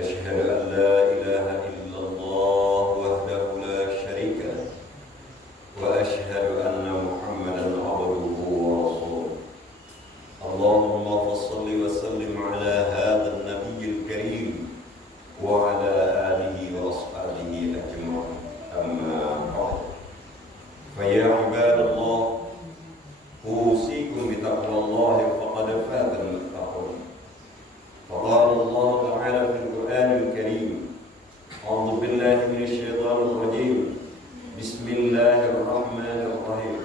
أشهد أن لا إله إلا الله وحده لا شريك له وأشهد أن محمدا عبده ورسوله اللهم صل وسلم على هذا النبي الكريم وعلى آله وأصحابه أجمعين أما بعد فيا عباد الله أوصيكم بتقوى الله فقد فاز المتقون فقال الله تعالى في القرآن الكريم أعوذ بالله من الشيطان الرجيم بسم الله الرحمن الرحيم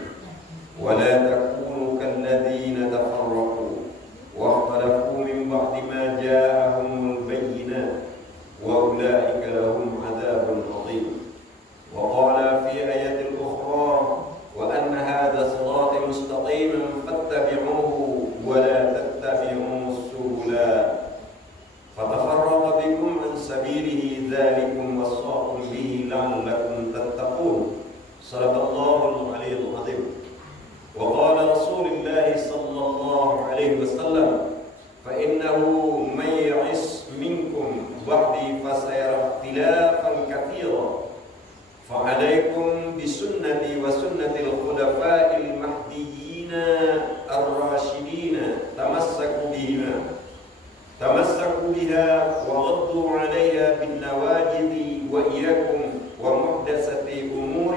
ولا تكونوا كالذين تفرقوا واختلفوا من بعد ما جاءهم البينات وأولئك لهم عذاب عظيم وقال في آية أخرى وأن هذا صراطي مستقيما فاتبعوه ولا تتبعوا السبل فتفرق بكم عن سبيله ذلكم وصاكم به لعلكم تتقون صدق الله العلي العظيم وقال رسول الله صلى الله عليه وسلم فإنه من يعش منكم بعدي فسيرى اختلافا كثيرا فعليكم بسنتي وسنة الخلفاء المهديين الراشدين تمسكوا بها وغضوا عليها بالنواجذ وإياكم ومحدثة أمور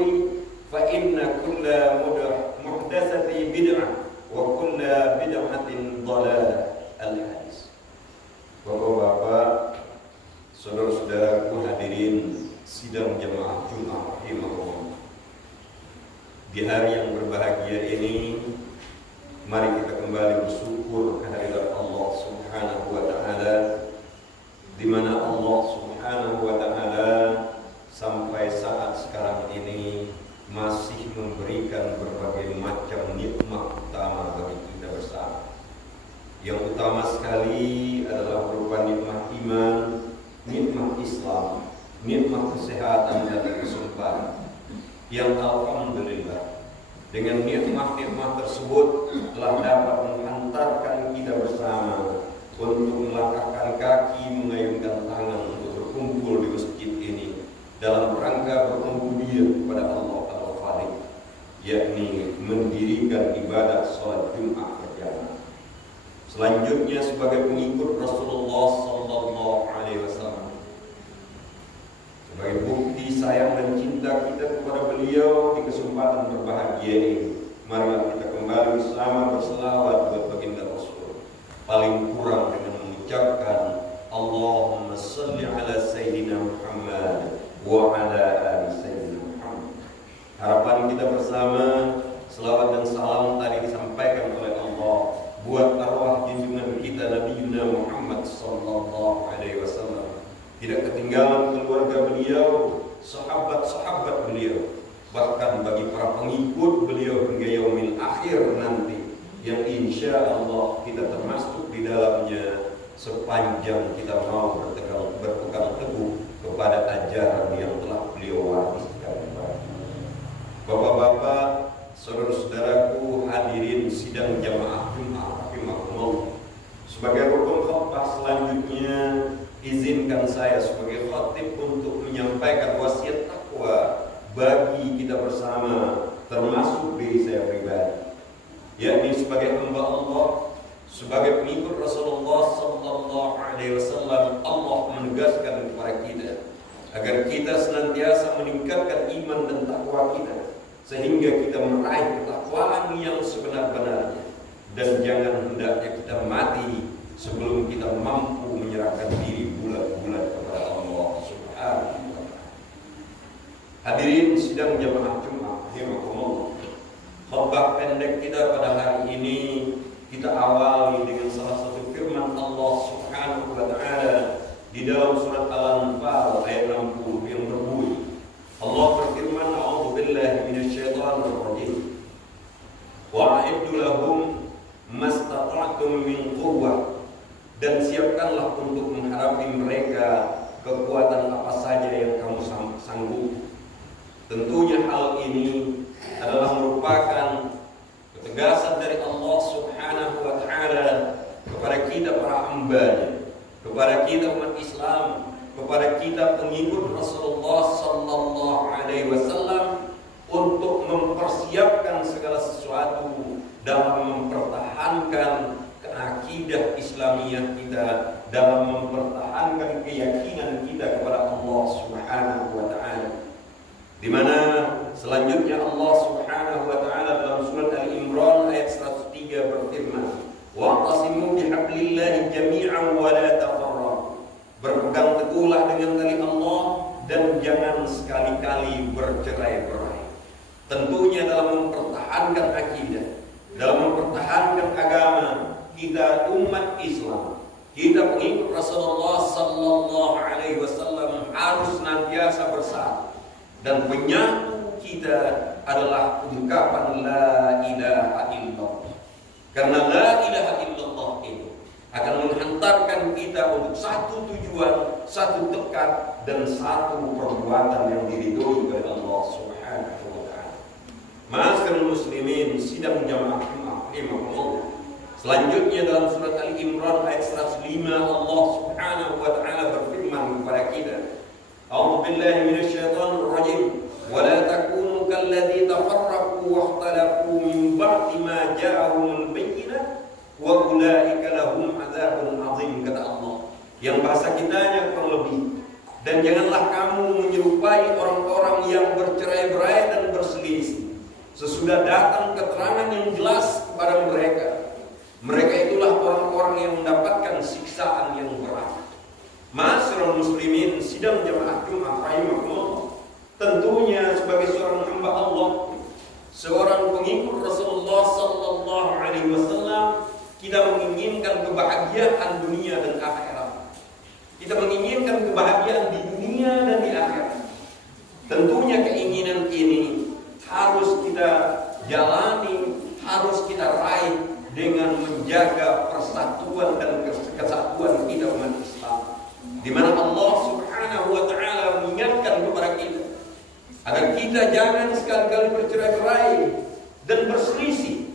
فإن كل محدثة بدعة وكل بدعة ضلالة. Al-Hadis. Bapak-bapak, saudara-saudaraku hadirin sidang jamaah Jumat rahimahullah. Di hari yang berbahagia ini, mari kita kembali bersyukur kehadirat Allah Subhanahu wa taala, di mana Allah Subhanahu wa taala sampai saat sekarang ini masih memberikan berbagai macam nikmat utama bagi kita bersama. Yang utama sekali adalah berupa nikmat iman, nikmat Islam, nikmat kesehatan dan kesempatan. Yang alhamdulillah dengan nikmat-nikmat tersebut telah dapat menghantarkan kita bersama untuk melangkahkan kaki, mengayunkan tangan untuk berkumpul di masjid ini dalam rangka berubudiyah kepada Allah Al-Khaliq, yakni mendirikan ibadah salat Jumat berjamaah. Selanjutnya sebagai pengikut Rasulullah sallallahu alaihi wasallam, sebagai bukti sayang dan cinta kita kepada beliau di kesempatan berbahagia ini, marilah kita kembali bersama berselawat buat baginda Rasul, paling kurang dengan mengucapkan Allahumma salli ala Sayyidina Muhammad wa ala ali Sayyidina Muhammad. Harapan kita bersama, selawat dan salam tadi disampaikan oleh Allah buat arwah junjungan kita Nabi Muhammad sallallahu alaihi wasallam, tidak ketinggalan keluarga beliau, sahabat-sahabat beliau, bahkan bagi para pengikut beliau hingga yaumil akhir nanti, yang insya Allah kita termasuk di dalamnya sepanjang kita mau berpegang teguh kepada ajaran yang telah beliau wariskan. Bapak-bapak, saudara-saudaraku hadirin sidang jamaah Jumat rahimahullah, sebagai rukun khutbah selanjutnya, izinkan saya sebagai khatib untuk menyampaikan wasiat takwa bagi kita bersama, termasuk diri saya pribadi, yakni sebagai hamba Allah, sebagai pengikut Rasulullah sallallahu alaihi wasallam. Allah menegaskan kepada kita agar kita senantiasa meningkatkan iman dan takwa kita, sehingga kita meraih ketakwaan yang sebenar-benarnya, dan jangan hendaknya kita mati sebelum kita mampu menyerahkan diri bulat-bulat kepada Allah Subhanahu wa taala. Hadirin sidang jamaah Jumat rahimakumullah, khutbah pendek kita pada hari ini kita awali dengan salah satu firman Allah Subhanahu wa taala di dalam surat Al-Anfal ayat 60 yang berbunyi, Allah berfirman, a'udzu billahi minasyaitonir rajim, wa'iddu lahum mastata'tum min quwwah, dan siapkanlah untuk menghadapi mereka kekuatan apa saja yang kamu sanggup. Tentunya hal ini adalah merupakan ketegasan dari Allah Subhanahu wa taala kepada kita para hamba-Nya, kepada kita umat Islam, kepada kita pengikut Rasulullah sallallahu alaihi wasallam untuk mempersiapkan segala sesuatu dalam mempertahankan akidah Islamiyah kita, dalam mempertahankan keyakinan kita kepada Allah Subhanahu wa taala. Di mana selanjutnya Allah Subhanahu wa taala dalam surat Al-Imran ayat 103 berfirman, "Wa'tasimu bihablillahi jami'an wa la tafarraqu." Berpegang teguhlah dengan tali Allah dan jangan sekali-kali bercerai-berai. Tentunya dalam mempertahankan akidah, dalam mempertahankan agama, kita umat Islam, kita pengikut Rasulullah sallallahu alaihi wasallam harus senantiasa bersatu, dan penyatu kita adalah ungkapan la ilaha illallah. Karena la ilaha illallah itu akan menghantarkan kita untuk satu tujuan, satu tekad, dan satu perbuatan yang diridhoi oleh Allah Subhanahu wa taala. Ma'asyiral muslimin, sidang jamaah rahimahumullah. Selanjutnya dalam surat Al-Imran ayat 105 Allah Subhanahu wa taala berfirman kepada kita, "A'udzu billahi minasyaitonir rajim, wa la takunu kalladzi tafarraqu wa ikhtalafu min ba'di ma ja'ahumul bayyinah wa ulaika lahum 'adzabun 'adzim," kata Allah. Yang bahasa kitanya kurang lebih, dan janganlah kamu menyerupai orang-orang yang bercerai-berai dan berselisih sesudah datang keterangan yang jelas kepada mereka. Mereka itulah orang-orang yang mendapatkan siksaan yang berat. Ma'asyiral muslimin, sidang jamaah Jumat rahimahumullah. Tentunya sebagai seorang hamba Allah, seorang pengikut Rasulullah sallallahu alaihi wasallam, kita menginginkan kebahagiaan dunia dan akhirat. Kita menginginkan kebahagiaan di dunia dan di akhirat. Tentunya keinginan ini harus kita jalani, harus kita raih dengan menjaga persatuan dan kesatuan kita umat Islam, di mana Allah Subhanahu wa taala mengingatkan kepada kita agar kita jangan sekali-kali bercerai-berai dan berselisih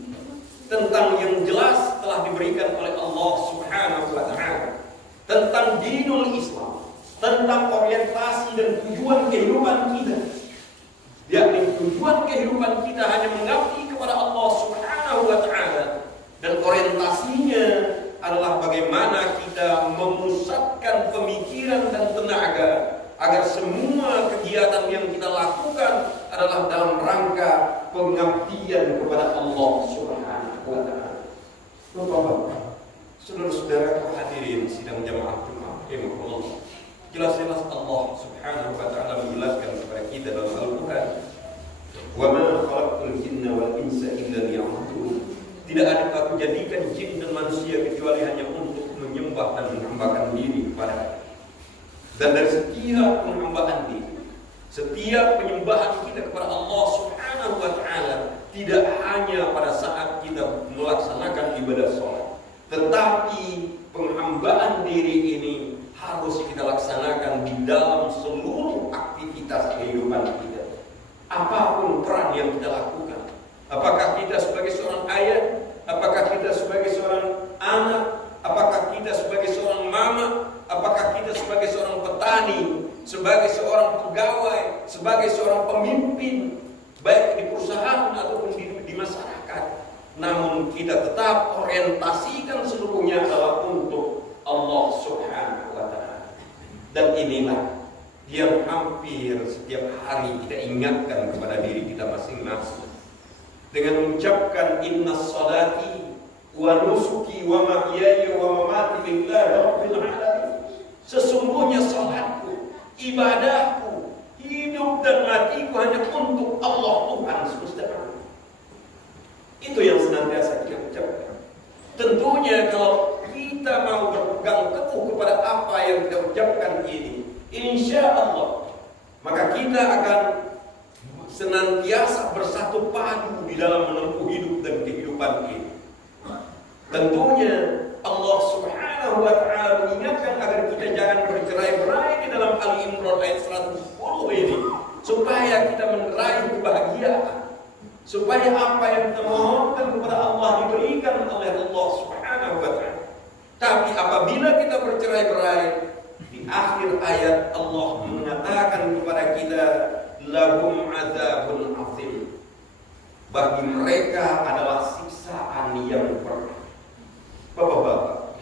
tentang yang jelas telah diberikan oleh Allah Subhanahu wa taala tentang dinul Islam, tentang orientasi dan tujuan kehidupan kita. Yakni tujuan kehidupan kita hanya mengabdi kepada Allah Subhanahu wa taala, dan orientasinya adalah bagaimana kita memusatkan pemikiran dan tenaga agar semua kegiatan yang kita lakukan adalah dalam rangka pengabdian kepada Allah Subhanahu wa taala. Bapak-bapak, saudara-saudara hadirin sidang jamaah Jumat, jelas-jelas Allah Subhanahu wa taala menjelaskan kepada kita dalam Al-Qur'an, "Wa ma khalaqtul jinna wal insa illa liya'budun." Tidak ada aku jadikan jin dan manusia kecuali hanya untuk menyembah dan menghambakan diri kepada. Dan dari setiap penghambaan diri, setiap penyembahan kita kepada Allah Subhanahu wa taala, tidak hanya pada saat kita melaksanakan ibadah sholat, tetapi penghambaan diri ini harus kita laksanakan di dalam seluruh aktivitas kehidupan kita. Apapun peran yang kita lakukan, apakah kita sebagai seorang ayah, apakah kita sebagai seorang anak, apakah kita sebagai seorang mama, apakah kita sebagai seorang petani, sebagai seorang pegawai, sebagai seorang pemimpin, baik di perusahaan ataupun di masyarakat, namun kita tetap orientasikan seluruhnya adalah untuk Allah Subhanahu wa taala. Dan inilah yang hampir setiap hari kita ingatkan kepada diri kita masing-masing dengan mengucapkan inna salati wa nusuki wa mahyaya wa mamati lillahi rabbil alamin. Sesungguhnya salatku, ibadahku, hidup dan matiku hanya untuk Allah Tuhan semesta alam. Itu yang senantiasa kita ucapkan. Tentunya kalau kita mau berpegang teguh kepada apa yang kita ucapkan ini, insya Allah, maka kita akan senantiasa bersatu padu di dalam menempuh hidup dan kehidupan ini. Tentunya Allah Subhanahu wa taala mengingatkan agar kita jangan bercerai-berai di dalam Al-Imran ayat 110 ini, supaya kita meraih kebahagiaan, supaya apa yang kita mohonkan kepada Allah diberikan oleh Allah Subhanahu wa taala. Tapi apabila kita bercerai-berai, di ayat Allah mengatakan kepada kita, lahum adzabun azim, bagi mereka adalah siksaan yang berat. Bapak-bapak,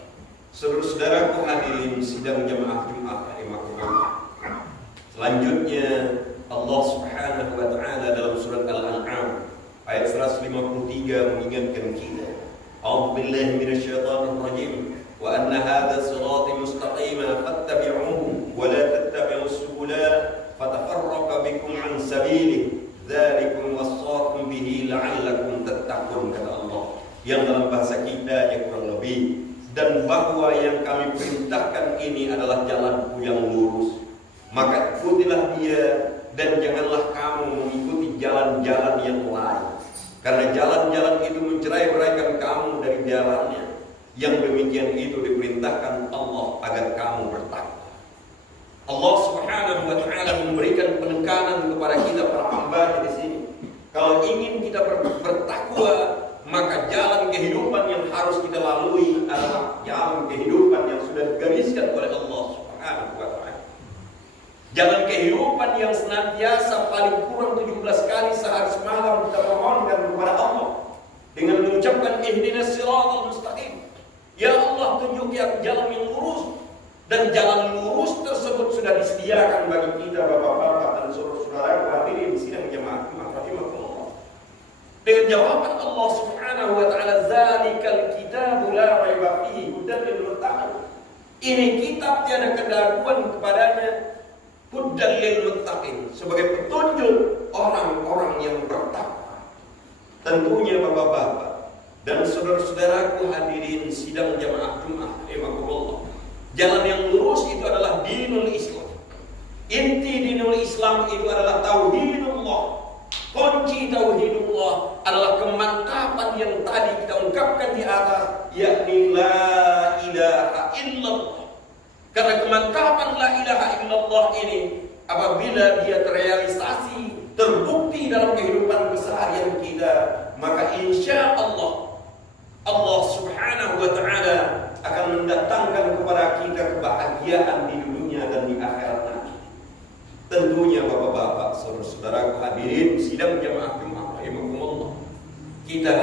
saudara-saudaraku hadirin sidang jamaah Jumat rahimakumullah. Selanjutnya Allah Subhanahu wa taala dalam surat Al-An'am ayat 153 mengingatkan kita, a'udzubillahi minasyaitonir rajim, wa anna hadza sirati mustaqima fattabi'uhu wa la tattabi'us subula fatafarraqa bikum 'an sabilihi dzalikum wassaqum bihi la'allakum tattaqun, kata Allah. Yang dalam bahasa kita ya kurang lebih, dan bahwa yang kami perintahkan ini adalah jalanku yang lurus, maka ikutilah dia dan janganlah kamu mengikuti jalan-jalan yang lain, karena jalan-jalan itu mencerai-beraikan kamu dari jalannya. Yang demikian itu diperintahkan Allah agar kamu bertakwa. Allah Subhanahu wa taala memberikan penekanan kepada kita para hamba di sini. Kalau ingin kita bertakwa, maka jalan kehidupan yang harus kita lalui adalah jalan kehidupan yang sudah digariskan oleh Allah Subhanahu wa taala. Jalan kehidupan yang senantiasa paling kurang 17 kali sehari semalam kita mohonkan kepada Allah dengan mengucapkan ihdinas siratal mustaqim. Ya Allah, tunjuki jalan yang lurus. Dan jalan lurus tersebut sudah disediakan bagi kita bapak-bapak dan saudara-saudara hadirin sidang jamaah rahimakumullah. Dengan jawaban Allah Subhanahu wa taala, zalikal kitabu la raiba fihi hudan lil muttaqin. Ini kitab tiada keraguan kepadanya, hudan lil muttaqin, sebagai petunjuk orang-orang yang bertakwa. Tentunya bapak-bapak dan saudara-saudaraku hadirin sidang jamaah Jumat rahimakumullah, jalan yang lurus itu adalah dinul Islam. Inti dinul Islam itu adalah tauhidullah. Kunci tauhidullah adalah kemantapan yang tadi kita ungkapkan di atas, yakni la ilaha illallah. Karena kemantapan la ilaha illallah ini apabila dia terrealisasi, terbukti dalam kehidupan keseharian kita, maka insya Allah Allah Subhanahu wa taala akan mendatangkan kepada kita kebahagiaan di dunia dan di akhirat nanti. Tentunya bapak-bapak, saudara-saudaraku hadirin sidang jamaah Jumat rahimakumullah, kita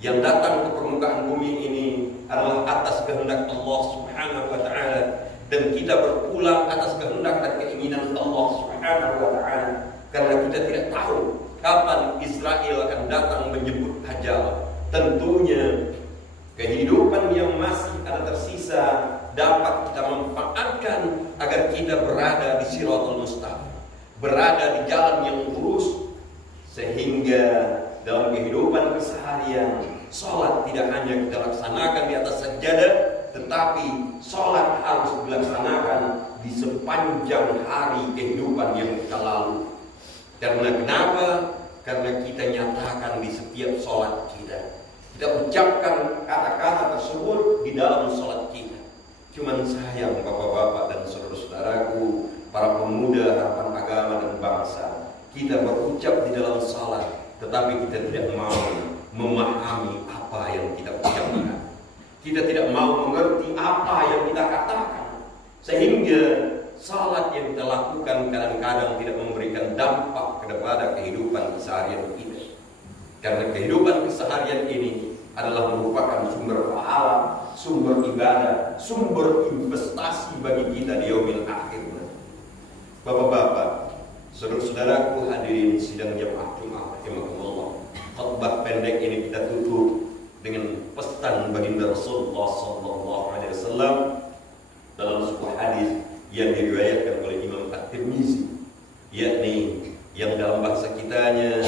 yang datang ke permukaan bumi ini adalah atas kehendak Allah Subhanahu wa taala, dan kita berpulang atas kehendak dan keinginan Allah Subhanahu wa taala, karena kita tidak tahu kapan Israel akan datang menjemput ajal. Tentunya kehidupan yang masih ada tersisa dapat kita manfaatkan agar kita berada di Shiratal Mustaqim, berada di jalan yang lurus, sehingga dalam kehidupan keseharian sholat tidak hanya kita laksanakan di atas sajadah, tetapi sholat harus dilaksanakan di sepanjang hari kehidupan yang kita lalui. Karena kenapa? Karena kita nyatakan di setiap sholat kita ucapkan kata-kata tersebut di dalam sholat kita. Cuman sayang bapak-bapak dan saudara-saudaraku, para pemuda harapan agama dan bangsa, kita berucap di dalam sholat, tetapi kita tidak mau memahami apa yang kita ucapkan. Kita tidak mau mengerti apa yang kita katakan, sehingga salat yang kita lakukan kadang-kadang tidak memberikan dampak kepada kehidupan keseharian kita. Karena kehidupan keseharian ini adalah merupakan sumber pahala, sumber ibadah, sumber investasi bagi kita di yaumil akhir. Bapak-bapak, saudara-saudaraku hadirin sidang jamaah Jumat rahimakumullah, khutbah pendek ini kita tutup dengan pesan baginda Rasulullah SAW dalam sebuah hadis yang diriwayatkan oleh Imam At-Tirmizi, yakni yang dalam bahasa kitanya,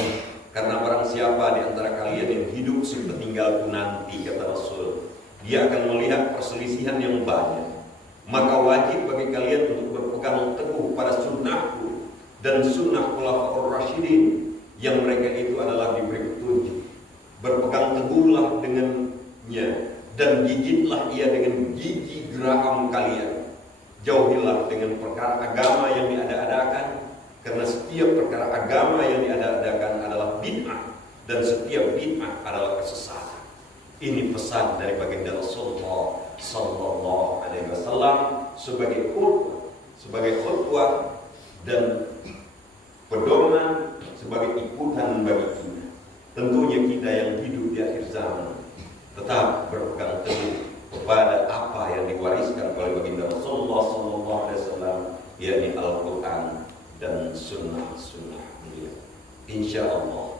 karena barang siapa di antara kalian yang hidup sepeninggalku nanti, kata Rasul, dia akan melihat perselisihan yang banyak. Maka wajib bagi kalian untuk berpegang teguh pada sunnahku dan sunnah khulafaur rasyidin, yang mereka itu adalah diberi petunjuk. Berpegang teguhlah dengannya dan gigitlah ia dengan gigi geraham kalian. Jauhilah dengan perkara agama yang diada-adakan, karena setiap perkara agama yang diada-adakan adalah bid'ah, dan setiap bid'ah adalah kesesatan. Ini pesan dari baginda Rasulullah Sallallahu Alaihi Wasallam sebagai khutbah, sebagai khutbah dan pedoman, sebagai ikutan bagi kita. Tentunya kita yang hidup di akhir zaman tetap berpegang teguh kepada apa yang diwariskan oleh baginda Rasulullah SAW, yakni Al-Quran dan sunnah-sunnah beliau. Insya Allah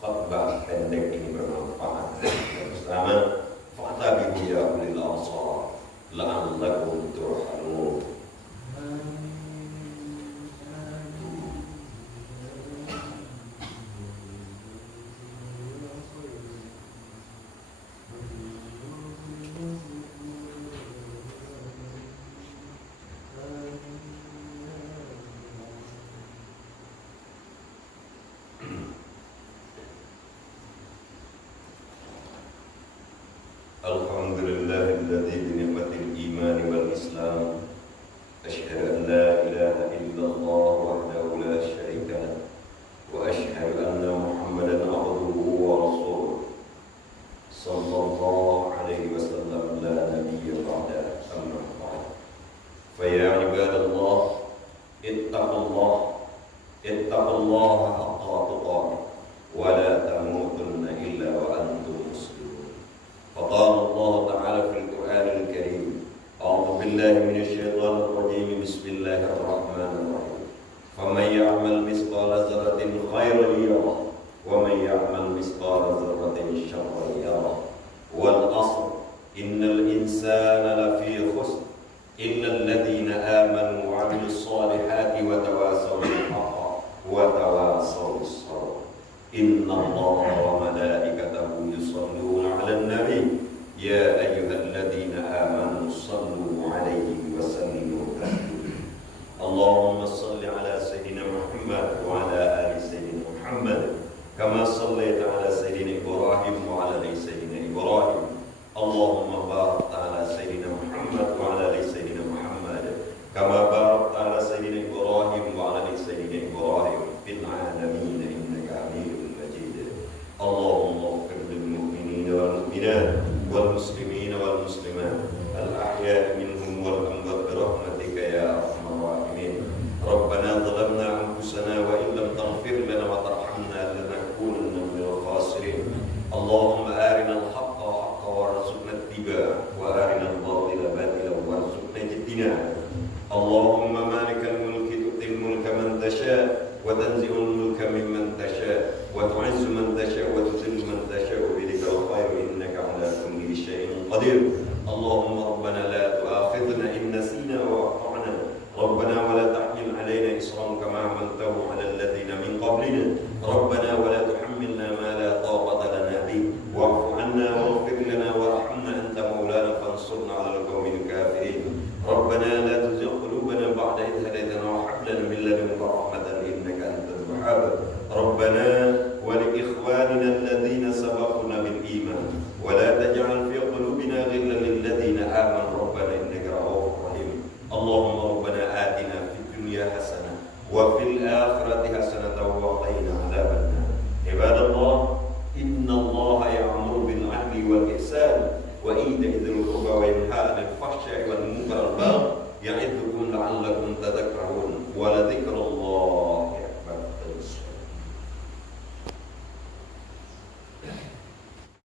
khutbah pendek ini bermanfaat dan bersama fa'tabihu ya ulil absar la'allakum turhamun. Alhamdulillahilladzi bi ni'matil iman wal islam asyhadu an la ilaha illallah wahdahu la syarika lah wa asyhadu anna Muhammadan abduhu wa rasuluh sallallahu alaihi wasallam la nabiyya ba'da amma ba'd. Fa ya ibadallah ittaqullaha haqqa tuqatih wa la tamutunna illa wa antum muslimun. فقال الله تعالى في القرآن الكريم أعوذ بالله من الشيطان الرجيم بسم الله الرحمن الرحيم فمن يعمل مثقال ذرة خيرا يره ومن يعمل مثقال ذرة شرا يره والعصر إن الإنسان لفي خسر إلا الذين آمنوا وعملوا الصالحات وتواصوا بالحق وتواصوا بالصبر إن الله وملائكته يصلون على النبي يا أيها الذين آمنوا صلوا عليه وسلموا تسليما. اللهم صل على سيدنا محمد وعلى آل سيدنا محمد كما صليت على سيدنا إبراهيم وعلى آل سيدنا إبراهيم. اللهم بارك على سيدنا محمد وعلى آل سيدنا محمد كما باركت على سيدنا إبراهيم وعلى آل سيدنا إبراهيم في العالمين إنك حميد مجيد. اللهم اغفر للمؤمنين والمؤمنات والمسلمين والمسلمات الأحياء منهم والأموات برحمتك يا أرحم الراحمين. ربنا ظلمنا أنفسنا وإن لم تغفر لنا وترحمنا لنكونن من الخاسرين. اللهم أرنا الحق حقا وارزقنا اتباعه وأرنا الباطل باطلا وارزقنا اجتنابه. اللهم مالك الملك تؤتي الملك من تشاء وتنزع الملك ممن تشاء وتعز من تشاء وتذل من تشاء بيدك الخير إنك على كل شيء قدير. اللهم ربنا لا تؤاخذنا إن نسينا وأخطأنا ربنا ولا تحمل علينا إصرا كما حملته على الذين من قبلنا ربنا ولا تحملنا ما لا طاقة لنا به واعف عنا واغفر لنا وارحمنا أنت مولانا فانصرنا على القوم الكافرين. ربنا لا تزغ قلوبنا بعد إذ هديتنا وهب لنا من لدنك رحمة إنك أنت الوهاب. ربنا ولإخواننا الذين سبقونا بالإيمان ولا تجعل في قلوبنا غلا للذين آمنوا ربنا إنك رؤوف رحيم. اللهم ربنا آتنا في الدنيا حسنة وفي الآخرة حسنة وقنا عذاب النار. عباد الله إن الله يأمر بالعدل والإحسان وإيتاء ذي القربى وينهى عن الفحشاء والمنكر والبغي يعظكم